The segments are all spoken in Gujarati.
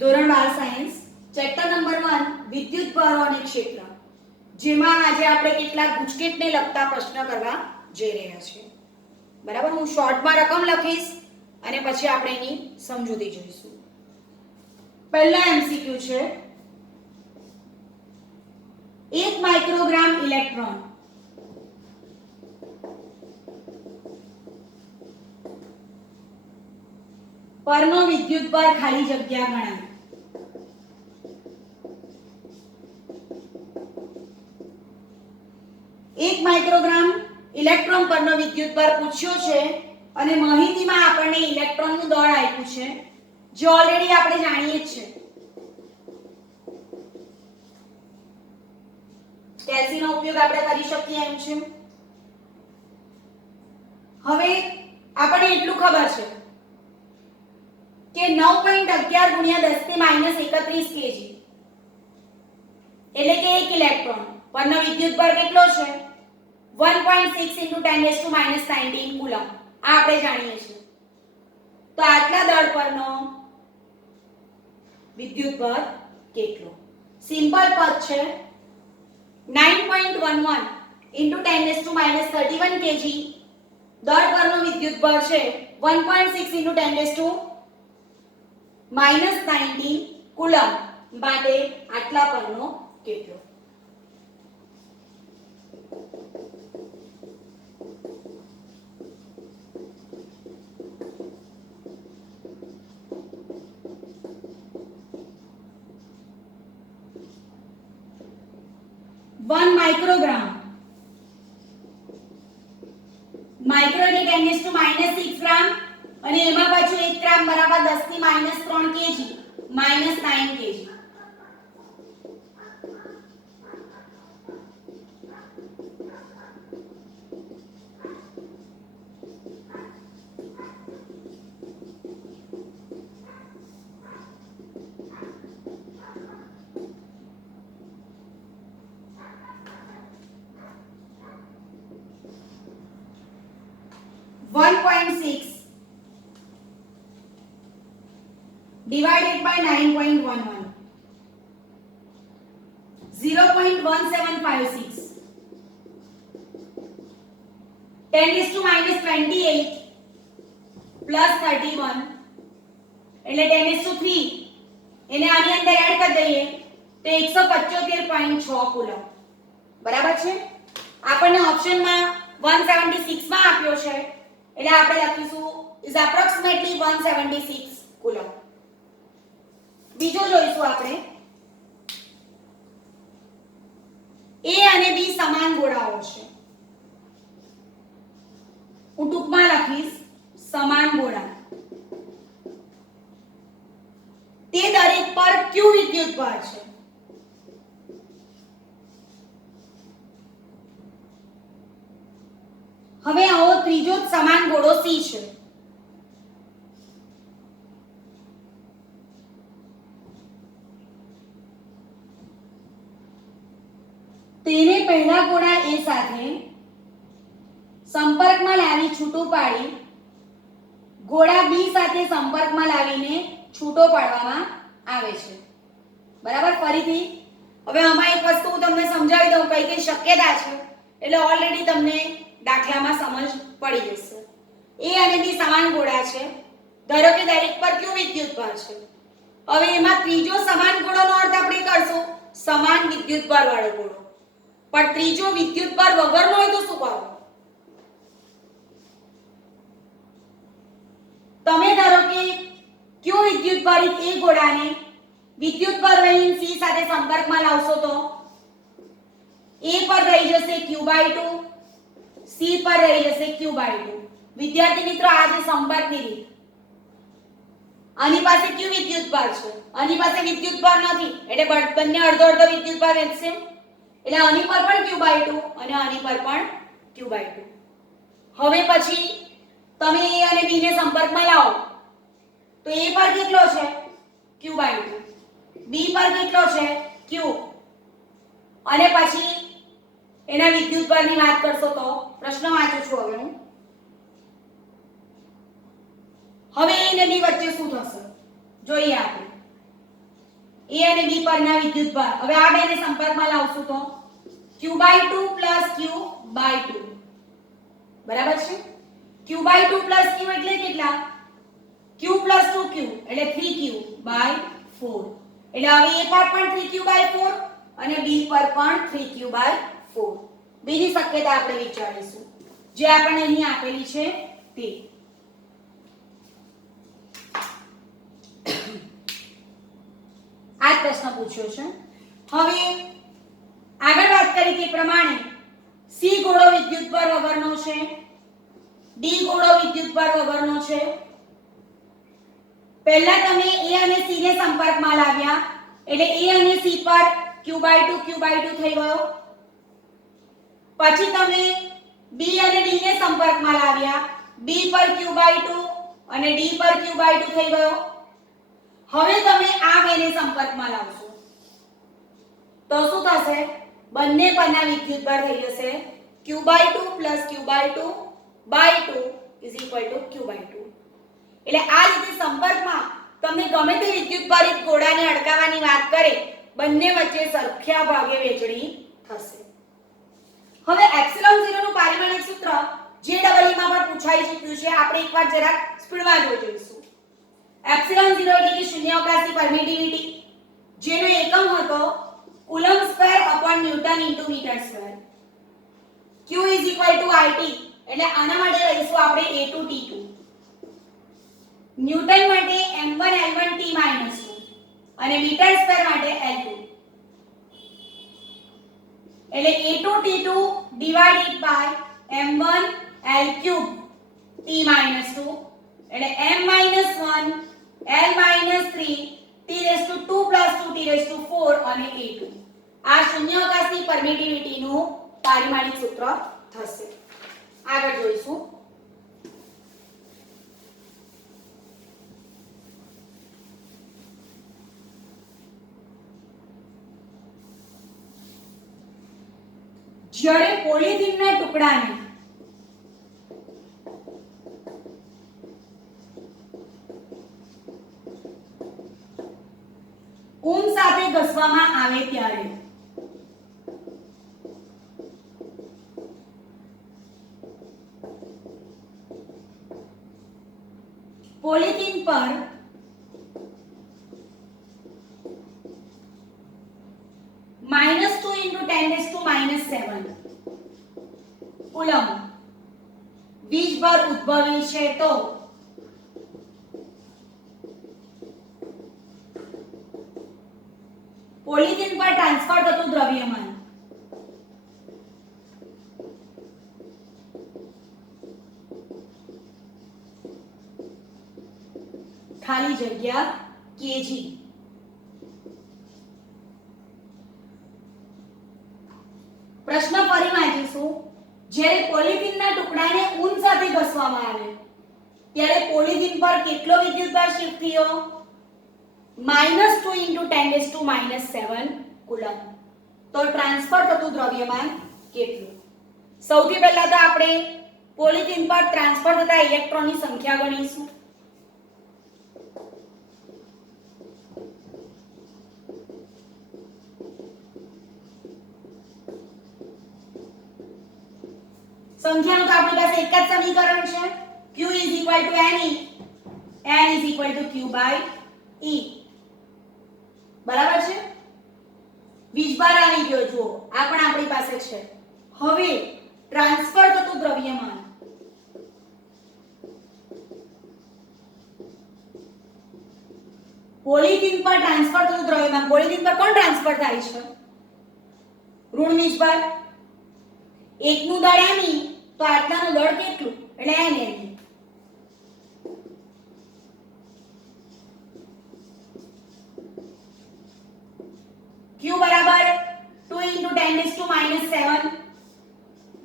ધોરણ 12 સાયન્સ ચેપ્ટર નંબર 1 વિદ્યુત ભારો અને ક્ષેત્ર, જેમાં આજે આપણે કેટલાક ગુજકેટને લગતા પ્રશ્ન કરવા જઈ રહ્યા છીએ. બરાબર, હું શોર્ટમાં રકમ લખીશ અને પછી આપણે એની સમજૂતી જોઈશું. પહેલા એમસીક્યુ છે, 1 માઇક્રોગ્રામ ઇલેક્ટ્રોન પરનો વિદ્યુતભાર ખાલી જગ્યા ગણાય. એક માઇક્રોગ્રામ ઇલેક્ટ્રોન પરનો વિદ્યુતભાર પૂછ્યો છે અને માહિતીમાં આપણને ઇલેક્ટ્રોનનું દળ આપ્યું છે, જે ઓલરેડી આપણે જાણીએ જ છે. કેલ્સીનો ઉપયોગ આપણે કરી શકીએ એમ છે. હવે આપણને એટલું ખબર છે કે 9.11 ગુણ્યા 10 ની -31 kg એટલે કે 1 ઇલેક્ટ્રોન પરનો વિદ્યુતભાર કેટલો છે? 1.6 × 10⁻⁻19 કુલમ. આ આપણે જાણીએ છીએ. તો આટલા દળ પરનો વિદ્યુતભાર કેટલો? સિમ્પલ પદ છે, 9.11 × 10⁻31 kg દળ પરનો વિદ્યુતભાર છે 1.6 × 10⁻⁻19 કુલમ માટે આટલા પરનો કેટલો? માઇક્રોગ્રામ, માઇક્રો એટલે 10⁻⁻6 ગ્રામ અને એમાં પાછું 1 ગ્રામ બરાબર 10 ની -3 kg -9 kg. divided by 9.11 0.1756 10⁻28 plus 31 એટલે 10⁻3 એને આની અંદર એડ કરી દઈએ તો 175.6 કુલમ. બરાબર છે. આપણને ઓપ્શનમાં 176 માં આપ્યો છે એટલે આપણે લખીશું is approximately 176 કુલમ. બીજો જોઈશું આપણે, A અને B સમાન ગોળાઓ છે. હું ટૂંકમાં લખીશ સમાન ગોળા. તે દરેક પર Q વિદ્યુતભાર છે. હવે આવો ત્રીજો સમાન ગોળો C છે. તેને પહેલા ગોળા A સાથે સંપર્કમાં લાવી છૂટું પાડી ગોળા B સાથે સંપર્કમાં લાવીને છૂટો પાડવામાં આવે છે. બરાબર. ફરીથી હવે આમાં એક વસ્તુ હું તમને સમજાવી દઉં, કઈ કઈ શક્યતા છે એટલે ઓલરેડી તમને દાખલામાં સમજ પડી જશે. A અને B સમાન ગોળા છે. ધારો કે દરેક પર Q વિદ્યુતભાર છે. હવે એમાં ત્રીજો સમાન ગોળાનો અર્થ આપણે કરશું સમાન વિદ્યુતભાર વાળો ગોળો. પણ ત્રીજો વિદ્યુતભાર વગરનો હોય તો શું કરો? તમે ધારો કે Q વિદ્યુતભારિત એ ગોળાને વિદ્યુતભાર વહીન C સાથે સંપર્કમાં લાવશો તો A પર રહી જશે Q/2, C પર રહી જશે Q/2. વિદ્યાર્થી મિત્રો, આ છે સંપર્કની રીત. આની પાસે Q વિદ્યુતભાર છે, આની પાસે વિદ્યુતભાર નથી એટલે બંને અડધો અડધો વિદ્યુતભાર વહેંચશે. એટલે આની પર પણ Q/2 અને આની પર પણ Q/2. હવે પછી તમે A અને B ને સંપર્કમાં લાવો તો A પર કેટલો છે? Q/2. B પર કેટલો છે? Q. અને પછી એના વિદ્યુતભારની વાત કરશો તો પ્રશ્ન વાંચું છું હવે હું. હવે A અને B વચ્ચે શું થશે જોઈએ આપણે. A અને B પરના વિદ્યુતભાર. હવે આ બેને સંપર્કમાં લાવશું તો q/2 + q/2 બરાબર છે. q/2 + q એટલે કેટલા? q + 2q એટલે 3q/4. એટલે હવે A પર પણ 3q/4 અને B પર પણ 3q/4. બીજી શક્યતા આપણે વિચારીશું જે આપણને અહીં આપેલી છે તે. આ પ્રશ્ન પૂછ્યો છે. હવે આગળ વાત કરી તે પ્રમાણે C ગોળો વિદ્યુતભાર વગરનો છે, D ગોળો વિદ્યુતભાર વગરનો છે. પહેલા તમે A અને C ને સંપર્કમાં લાવ્યા એટલે A અને C પર q/2 q/2 થઈ ગયો. પછી તમે B અને D ને સંપર્કમાં લાવ્યા, B પર q/2 અને D પર q/2 થઈ ગયો. હવે તમે આ બેને સંપર્કમાં લાવશો તો શું થશે? બંને પરના વિદ્યુતભાર થઈ જશે q/2 + q/2/2 = q/2. એટલે આ રીતે સંપર્કમાં તમને ગમે તે વિદ્યુતભારિત ગોળાને અડકાવવાની વાત કરે બંને વચ્ચે સરખા ભાગે વહેંચણી થશે. હવે ε0 નું પારિમાણિક સૂત્ર JEE માં પણ પૂછાઈ ચૂક્યું છે. આપણે એકવાર જરાક સ્પીડમાં જોઈશું. ε0 એટલે કે શૂન્યાવકાશી પરમિટિવિટી જેનો એકમ હતો કુલમ્બ²/ન્યૂટન/મીટર². q = IT એટલે આના માટે લઈશું આપણે A2T2. ન્યૂટન માટે m1 l1 t - 2 અને મીટર² માટે l2. એટલે A2T2 / m1 l3 t - 2 એટલે m - 1 l - 3 t2 + 2 t4 અને A2. આ શૂન્યાવકાશી પરમિટિવિટી નું પારિમાણિક સૂત્ર થશે. આગળ જોઈશું. જ્યારે પોલિથીનના ટુકડાને ઊન સાથે ઘસવામાં આવે ત્યારે પોલિથીન પર -2 × 10⁻⁷ કુલમ્બ વીજભાર ઉદ્ભવે છે તો પોલિથીન પર ટ્રાન્સફર થતું દ્રવ્યમાન ખાલી જગ્યા kg. પ્રશ્ન ફરી વાંચીશું. જ્યારે પોલિથીનના ટુકડાને ઊન સાથે ઘસવામાં આવે ત્યારે પોલિથીન પર કેટલો વિદ્યુતભાર શિફ્ટ થયો? -2 × 10⁻⁷ કુલમ્બ. તો ટ્રાન્સફર થતું દ્રવ્યમાન કેટલું? સૌથી પહેલા તો આપણે પોલિથીન પર ટ્રાન્સફર થતા ઇલેક્ટ્રોનની સંખ્યા ગણીશું. સંખ્યાનું તો આપણી પાસે એક જ સમીકરણ છે. q = Ne, n = q/E. બરાબર છે. વીજભાર આવી ગયો જુઓ, આ પણ આપણી પાસે છે. હવે ટ્રાન્સફર થતું દ્રવ્યમાન પોલિથીન પર ટ્રાન્સફર થતું દ્રવ્યમાન પોલિથીન પર કોણ ટ્રાન્સફર થાય છે? ઋણ વીજભાર. એકનું દળ એમી તો આટલાનું દળ કેટલું? એટલે n એમી. q = 2 × 10⁻⁷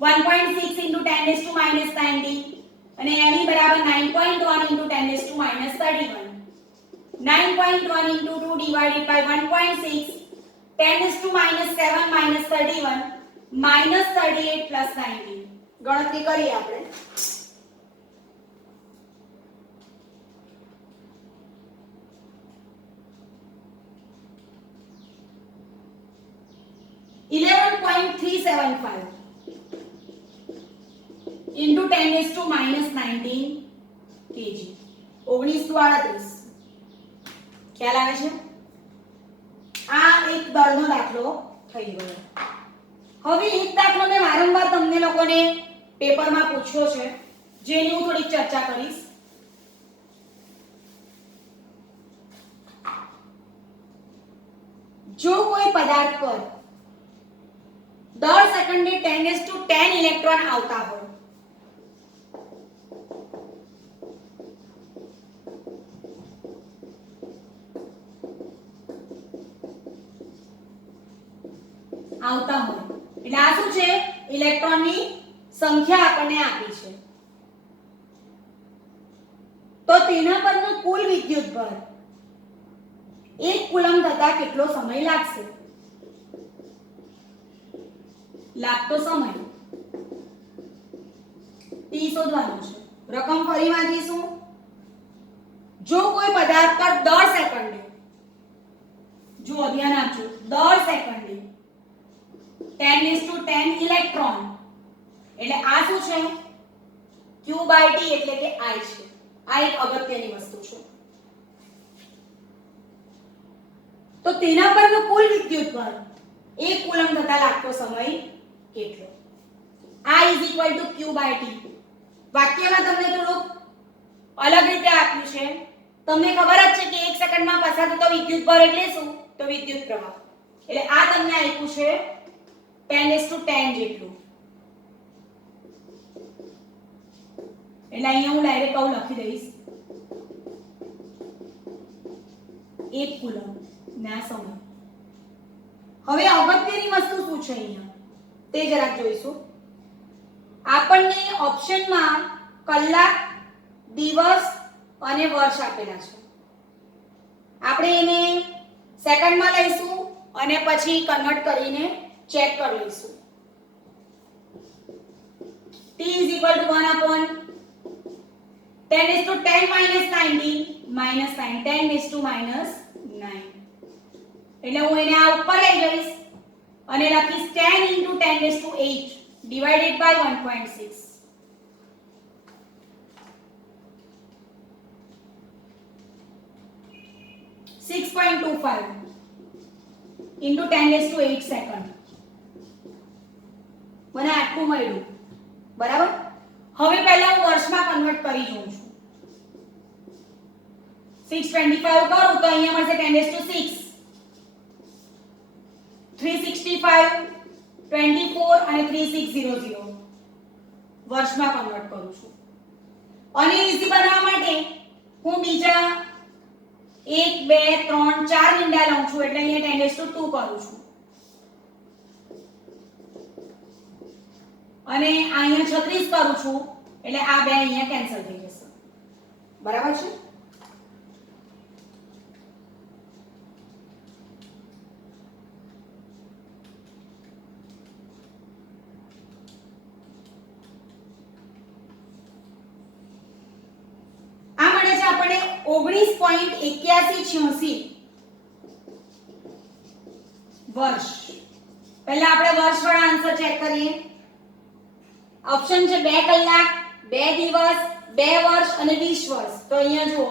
1.6 × 10⁻⁹ અને me = 9.1 × 10⁻31. 9.1 × 2 / 1.6 10⁻⁷ - 31 -38 + 19. ગણતરી કરીએ આપણે. 375 into 10 raised to minus 19 kg. 1938. ખ્યાલ આવે છે? આ એક દળનો દાખલો થઈ ગયો. હવે એક દાખલો મેં વારંવાર તમને લોકોને પેપરમાં પૂછ્યો છે, જેની હું થોડી ચર્ચા કરીશ. જો કોઈ પદાર્થ પર દર સેકન્ડે 10 ઇલેક્ટ્રોન આવતા હોય, એટલે આ શું છે? ઇલેક્ટ્રોનની સંખ્યા આપણને આપી છે. તો તેના પરનો કુલ વિદ્યુતભાર 1 કુલમ થતા કેટલો સમય લાગશે? લાગતો સમય t શોધવાનો છે. રકમ ફરી વાંચીશું. જો કોઈ પદાર્થ પર દર સેકન્ડે, જો ધ્યાન આપજો, દર સેકન્ડે 10 ઇલેક્ટ્રોન, એટલે આ શું છે? Q/T એટલે કે I છે. આ એક અગત્યની વસ્તુ છે. તો તેના પરનો કુલ વિદ્યુતભાર 1 કુલમ થતા લાગતો સમય કેટલો? I = Q/T. વાક્યમાં તમને થોડું અલગ રીતે આપ્યું છે. તમને ખબર જ છે કે 1 સેકન્ડમાં પસાર થતો વિદ્યુતભાર એટલે શું? તો વિદ્યુત પ્રવાહ. એટલે આ તમને આપ્યું છે 10 જેટલું. એટલે અહીંયા હું ડાયરેક્ટ આવું લખી દઈશ, 1 કુલમ ના સમય. હવે અગત્યની વસ્તુ શું છે અહીંયા તે જરાક જોઈશું. આપણને ઓપ્શનમાં કલાક, દિવસ અને વર્ષ આપેલા છે. આપણે એને સેકન્ડમાં લઈશું અને પછી કન્વર્ટ કરીને ચેક કરી લઈશું. T = 1/10 - 10 - 19 -9 10 - -9. એટલે હું એને આ ઉપર લઈ જઈશ અને લખીશ 10 × 10⁸ divided by 1.6. into 10⁸ second. મને આટલું મળ્યું, બરાબર? હવે પહેલા હું વર્ષમાં કન્વર્ટ કરી જોઉં છું. 625 કરું તો અહીંયા મળશે 10⁶. 365 24 અને 3600 વર્ષમાં કન્વર્ટ કરું છું. અને ઈઝી બનાવવા માટે હું બીજા 1 2 3 4 મીંડા લઉં છું, એટલે અહીંયા 10⁻² કરું છું. અને અહીંયા 36 કરું છું, એટલે આ બે અહીંયા કેન્સલ થઈ જશે. બરાબર છે? આ મળે છે આપણે 19.8186 વર્ષ. પહેલા આપણે વર્ષ વાળા આન્સર ચેક કરીએ. ઓપ્શન છે 2 કલાક, 2 દિવસ, 2 વર્ષ અને 20 વર્ષ. તો અહીંયા જુઓ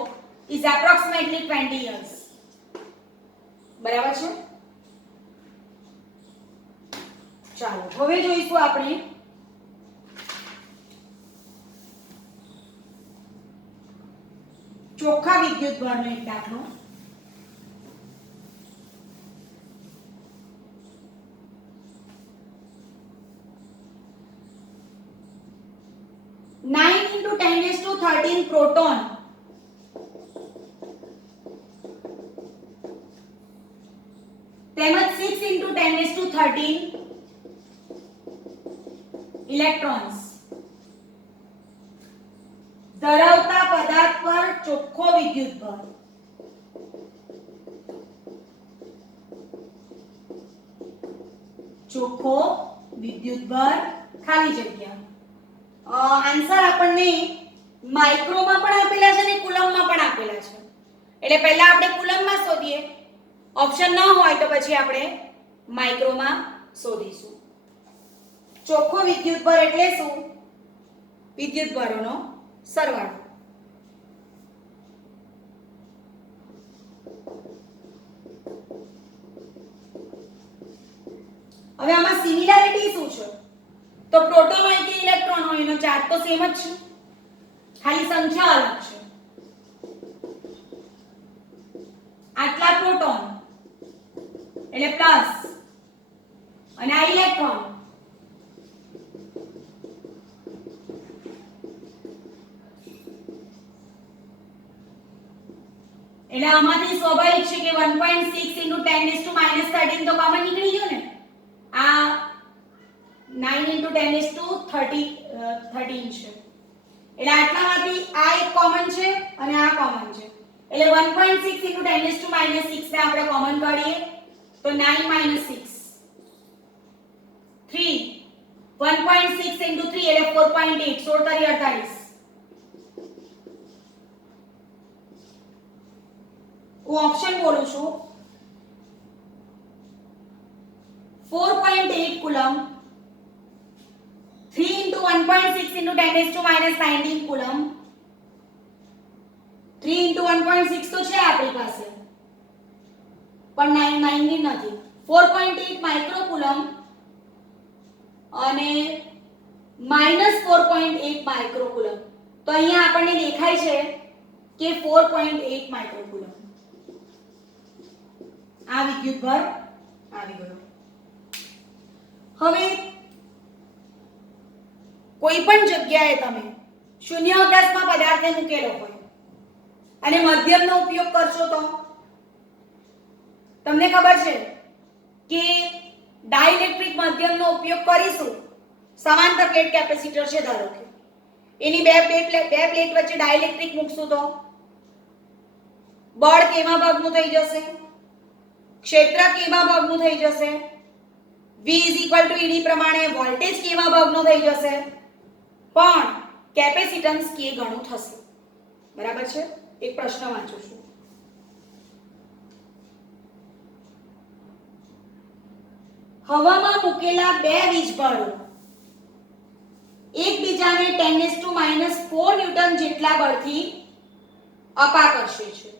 is approximately 20 years. બરાબર છે? ચાલો હવે જોઈશું આપણે ચોખ્ખા વિદ્યુતભારનો એક દાખલો. Nine into 10⁻13 proton તેમજ 6 into 10⁻13 ઇલેક્ટ્રોન્સ ધરાવતા પદાર્થ પર ચોખ્ખો વિદ્યુતભાર. ચોખ્ખો વિદ્યુતભાર ખાલી જગ્યા. આન્સર આપણને માઇક્રોમાં પણ આપેલા છે અને કુલમમાં પણ આપેલા છે. એટલે પહેલા આપણે કુલમમાં શોધીએ, ઓપ્શન ન હોય તો પછી આપણે માઇક્રોમાં શોધીશું. ચોખ્ખો વિદ્યુતભાર એટલે શું? વિદ્યુતભારોનો સરવાળો. હવે આમાં સિમિલારિટી શું છે? તો પ્રોટોન હોય કે ઇલેક્ટ્રોન હોય એનો ચાર્જ તો સેમ જ છે, ખાલી સંખ્યા અલગ છે. આટલા પ્રોટોન એટલે પ્લસ અને આ ઇલેક્ટ્રોન એટલે આમાંથી સ્વાભાવિક છે કે 1.6 * 10⁻13 તો કોમન નીકળી ગયું ને. આ 9 * 10⁻13 છે. એટલે આટલામાંથી આ એક કોમન છે અને આ કોમન છે. એટલે 1.6 * 10⁻6 ને આપણે કોમન કાઢીએ તો 9 - 6 3 1.6 * 3 એટલે 4.8 16 * 48. હું ઓપ્શન બોલું છું. 4.8 કુલમ 3 * 1.6 * 10⁻19 કુલમ 3 * 1.6 તો છે આપણી પાસે પણ 19 નથી. 4.8 માઇક્રોકુલમ અને -4.8 માઇક્રોકુલમ. તો અહીંયા આપણને દેખાય છે કે 4.8 માઇક્રોકુલમ આ વિદ્યુતભાર આવી ગયો. હવે કોઈ પણ જગ્યાએ તમે શૂન્યાવકાશમાં પદાર્થને મૂકેલો હોય અને મધ્યમનો ઉપયોગ કરશો તો તમને ખબર છે કે ડાઇલેક્ટ્રિક માધ્યમનો ઉપયોગ કરીશું. સમાંતર પ્લેટ કેપેસિટર છે ધારો કે એની બે પ્લેટ વચ્ચે ડાઇલેક્ટ્રિક મૂકશું તો બળ કેવા ભાગનું થઈ જશે? ક્ષેત્ર કેવા ભાગનું થઈ જશે? V = ED પ્રમાણે વોલ્ટેજ કેવા ભાગનો થઈ જશે? પણ કેપેસિટન્સ કે ગણું થશે. બરાબર છે? એક પ્રશ્ન વાંચું છું. હવામાં મૂકેલા બે વીજભારો એકબીજાને 10⁻⁴ ન્યૂટન જેટલા બળથી અપાકર્ષે છે.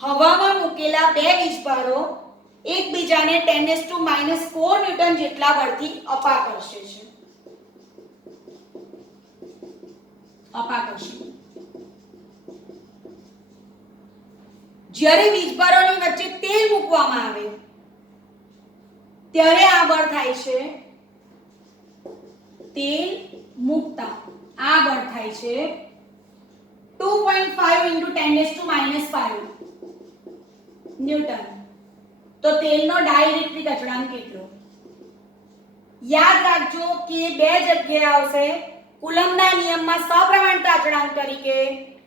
હવામાં મૂકેલા બે વીજભારો એકબીજાને 10⁻⁴ ન્યૂટન જેટલા બળથી અપાકર્ષે છે. અપાકર્ષણ. જ્યારે વીજભારોની વચ્ચે તેલ મૂકવામાં આવે ત્યારે આ બળ થાય છે તેલ મૂકતા આ બળ થાય છે 2.5 * 10⁻⁵ ન્યૂટન. તો તેલનો ડાઇલેક્ટ્રિક અચળાંક કેટલો? યાદ રાખજો કે બે જગ્યાએ આવશે. કુલમના નિયમમાં સપ્રમાણતા અચળાંક તરીકે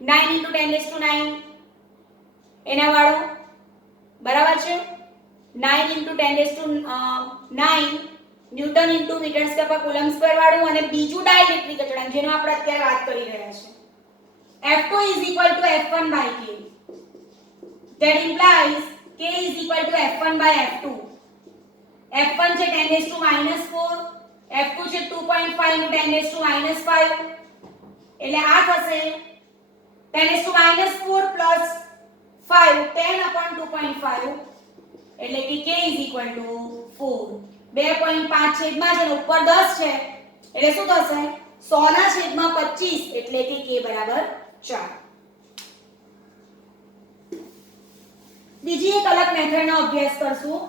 9 * 10⁹ એના વાળો બરાબર છે. 9 * 10⁹ ન્યૂટન * મીટર/કુલમ² વાળું અને બીજું ડાઇલેક્ટ્રિક અચળાંક જેનો આપણે અત્યારે વાત કરી રહ્યા છે F2 = F1/k. That implies k = F1/F2. F1 છે 10⁻⁴, F2 છે 2.5 * 10⁻⁵. એટલે આ થશે 10⁻⁴ + 5 10/2.5 એટલે કે k = 4. 2.5 છેદમાં છે ઉપર 10 છે એટલે શું થશે 100/25 એટલે કે k = 4. બીજી એક અલગ મેથડનો અભ્યાસ કરશું.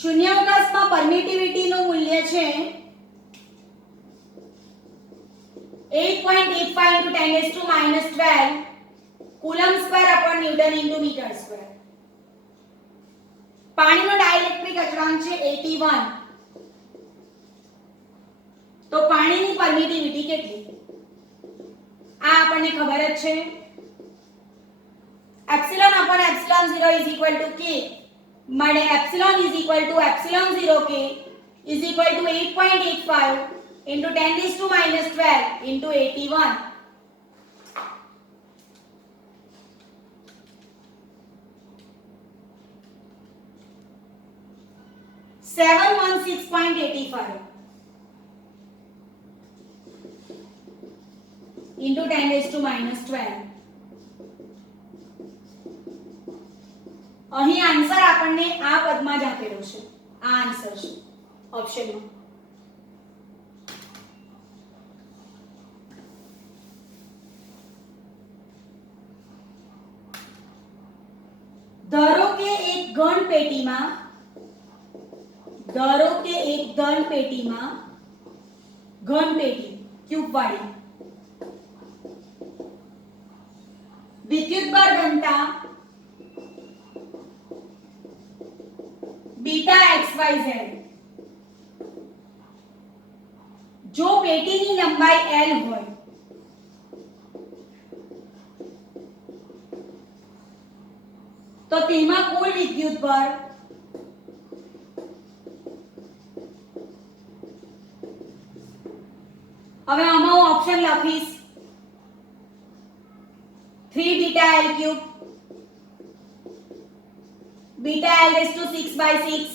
શૂન્યાવકાશમાં પરમિટિવિટીનું મૂલ્ય છે 8.85 × 10⁻12 કુલમ²/ન્યૂટન × મીટર². પાણીનો ડાઇલેક્ટ્રિક અચળાંક છે 81. તો પાણીની પરમિટિવિટી કેટલી? આ આપણને ખબર જ છે. ε/ε0 k મળે ε = ε0k = 8.85 × 10⁻12 × 81. 716.85 into 10 raised to minus 12. અહીં આન્સર આપણને આ પદમાં જ આપેલો છે. આ આન્સર છે ઓપ્શનમાં. ધારો કે એક ઘન પેટીમાં ઘન પેટી ક્યુબ વાળી વિદ્યુતભાર ઘનતા बीटा XYZ जो पेटीनी लंबाई L હોય તો તેમાં કુલ વિદ્યુતભાર હવે આમાં હું ઓપ્શન લખીશ 3 beta L cube beta L raised to 6 by 6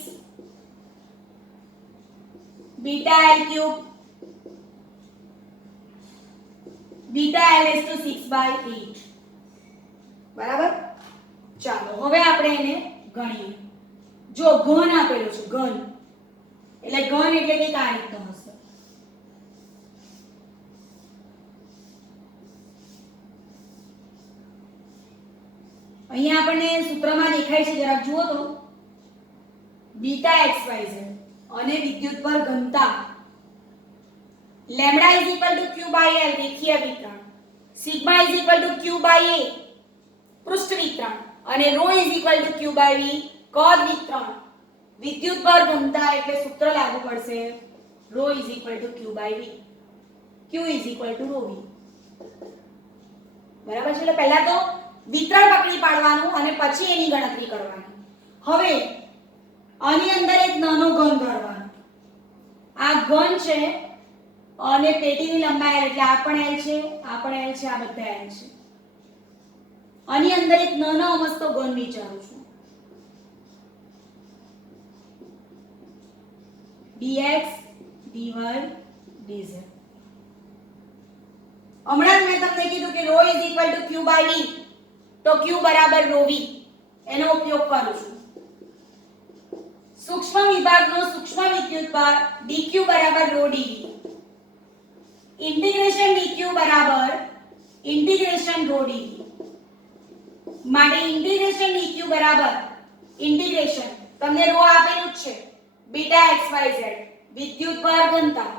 beta L cube beta L raised to 6 by 8 બરાબર. ચાલો હવે આપણે એને ગણીએ. જો ઘન આપેલો છે ઘન એટલે કંઈક આ રીતનો હશે. અહીંયા આપણને સૂત્રમાં દેખાય છે જરાક જુઓ તો બીટા XYZ અને વિદ્યુતભાર ઘનતા લેમ્ડા q by L રેખીય વિતરણ, સિગ્મા q by A પૃષ્ઠ વિતરણ અને ρ q by V કદ વિતરણ. વિદ્યુતભાર ઘનતા એટલે સૂત્ર લાગુ પડશે ρ q by V q ρV. બરાબર છે. એટલે પહેલા તો વિતરણ પકડી પાડવાનું અને પછી એની ગણતરી કરવાની. હવે આની અંદર એક નાનો ઘન ધરવાનો. આ ઘન છે અને પેટીની લંબાઈ એટલે આ પણ L છે, આ પણ L છે, આ બધા L છે. આની અંદર એક નાનો અમસ્તો ઘન વિચારું છું. dx dy dz. હમણાં મેં તમને કીધું કે ρ q by V તો q બરાબર ρv એનો ઉપયોગ કરું છું. સૂક્ષ્મ વિભાગનો સૂક્ષ્મ વિદ્યુતભાર dq બરાબર ρ dv. ઇન્ટિગ્રેશન dq બરાબર ઇન્ટિગ્રેશન ρ dv. માટે ઇન્ટિગ્રેશન dq બરાબર ઇન્ટિગ્રેશન તમને ρ આપેલું જ છે બીટા xyz વિદ્યુતભાર ઘનતા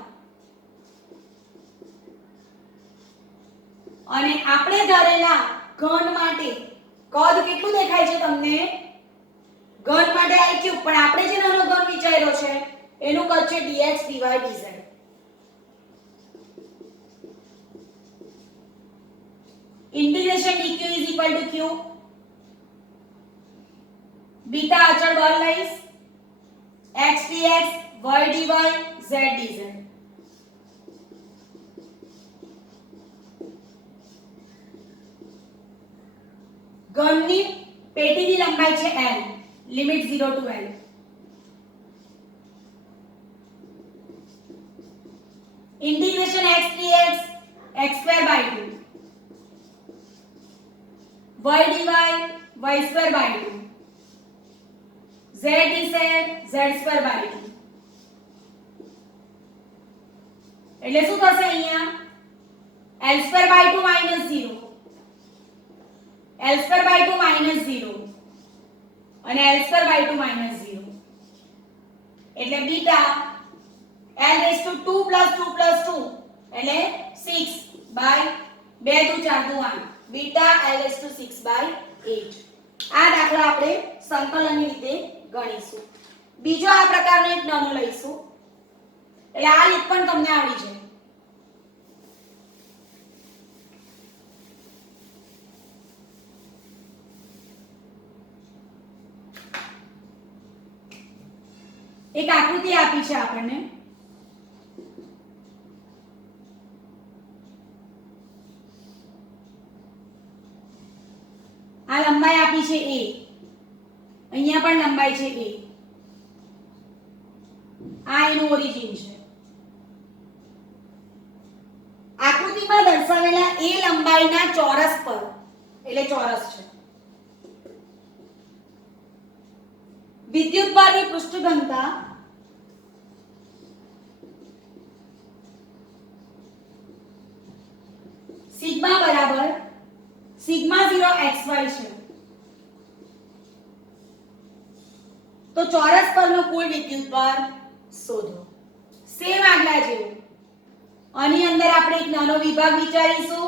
અને આપણે ધારેલા ઘન માટે કદ કેટલું દેખાય છે તમને? ઘન માટે L ક્યુબ પણ આપણે જે નાનો ઘન વિચાર્યો છે એનું કદ છે dx dy dz. Integration dq q beta અચળ બળ લઈશ x dx y dy z dz. ઘનની પેટીની લંબાઈ છે L limit 0 to L. Integration x dx x square by 2 y dy y square by 2 z dz z square by 2. એટલે શું થશે અહીંયા L square by 2 minus 0 L square by 2 minus 0 અને L square by 2 minus 0 એટલે beta L raised to 2 plus 2 plus 2 એટલે 6 by 2 2 4 2 8 beta L raised to 6 by 8. આ દાખલા આપણે સંકલનની રીતે ગણીશું. બીજો આ પ્રકારનો એક નાનો લઈશું એટલે આ રીત પણ તમને આવડી જાય. એક આકૃતિ આપી છે આપણને. આ લંબાઈ આપી છે a, અહીંયા પણ લંબાઈ છે a. આ એનું ઓરિજિન છે. આકૃતિમાં દર્શાવેલા એ લંબાઈના ચોરસ પર, એટલે ચોરસ છે, વિદ્યુતભારની પૃષ્ઠ ઘનતા સિગ્મા બરાબર સિગ્મા 0 xy છે. તો ચોરસ પરનો કુલ વિદ્યુતભાર શોધો. સેમ આગલા જેવું. આની અંદર આપણે એક નાનો વિભાગ વિચારીશું,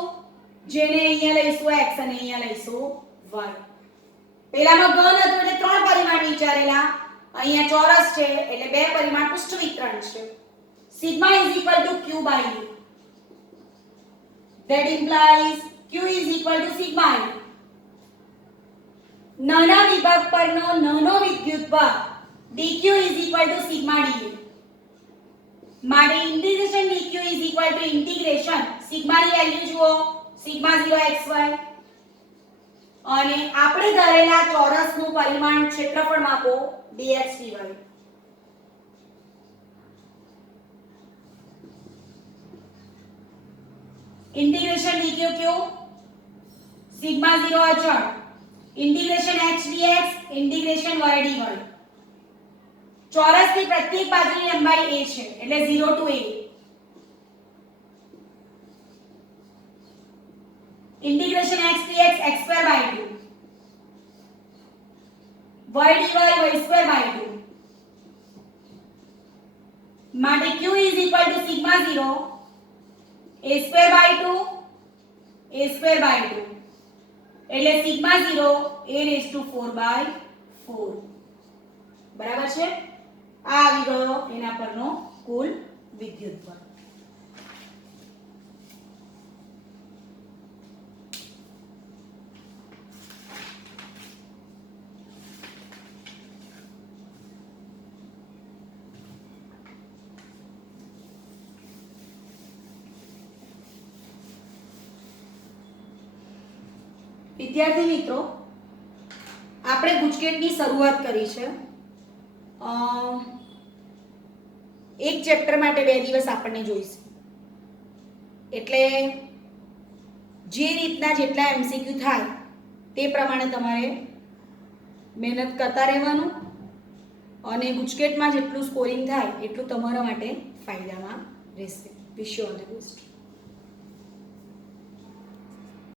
જેને અહીંયા લઈશું x અને અહીંયા લઈશું y. પહેલામાં ઘન હતું એટલે 3 પરિમાણ વિચારેલા, અહીંયા ચોરસ છે એટલે 2 પરિમાણ પૃષ્ઠ વિતરણ છે. Sigma q by u. That implies q sigma u. નાના વિભાગ પરનો નાનો વિદ્યુતભાર dq sigma du. માટે ઇન્ટિગ્રેશન dq ઇન્ટિગ્રેશન સિગ્મા ની વેલ્યુ જુઓ, સિગ્મા 0 xy, અને આપણે ધરેલા ચોરસનું પરિમાણ ક્ષેત્રફળ માપો dx dy. इंटीग्रेशन dq क्यों, सिग्मा 0 अचल, integration h dx, integration y dy. ચોરસ की प्रत्येक बाजुની લંબાઈ a છે એટલે 0 to a. Integration x dx x2 by 2, y dy y2 by 2. માટે q sigma 0 a square by 2 એટલે sigma 0 a raised to 4 by 4. બરાબર છે. આ આવી ગયો એના પરનો કુલ વિદ્યુતભાર. વિદ્યાર્થી મિત્રો, આપણે ગુજકેટની શરૂઆત કરી છે. એક ચેપ્ટર માટે 2 દિવસ આપણને જોઈશે, એટલે જે રીતના જેટલા MCQ થાય તે પ્રમાણે તમારે મહેનત કરતા રહેવાનું, અને ગુજકેટમાં જેટલું સ્કોરિંગ થાય એટલું તમારા માટે ફાયદામાં રહેશે. Wish you all the best.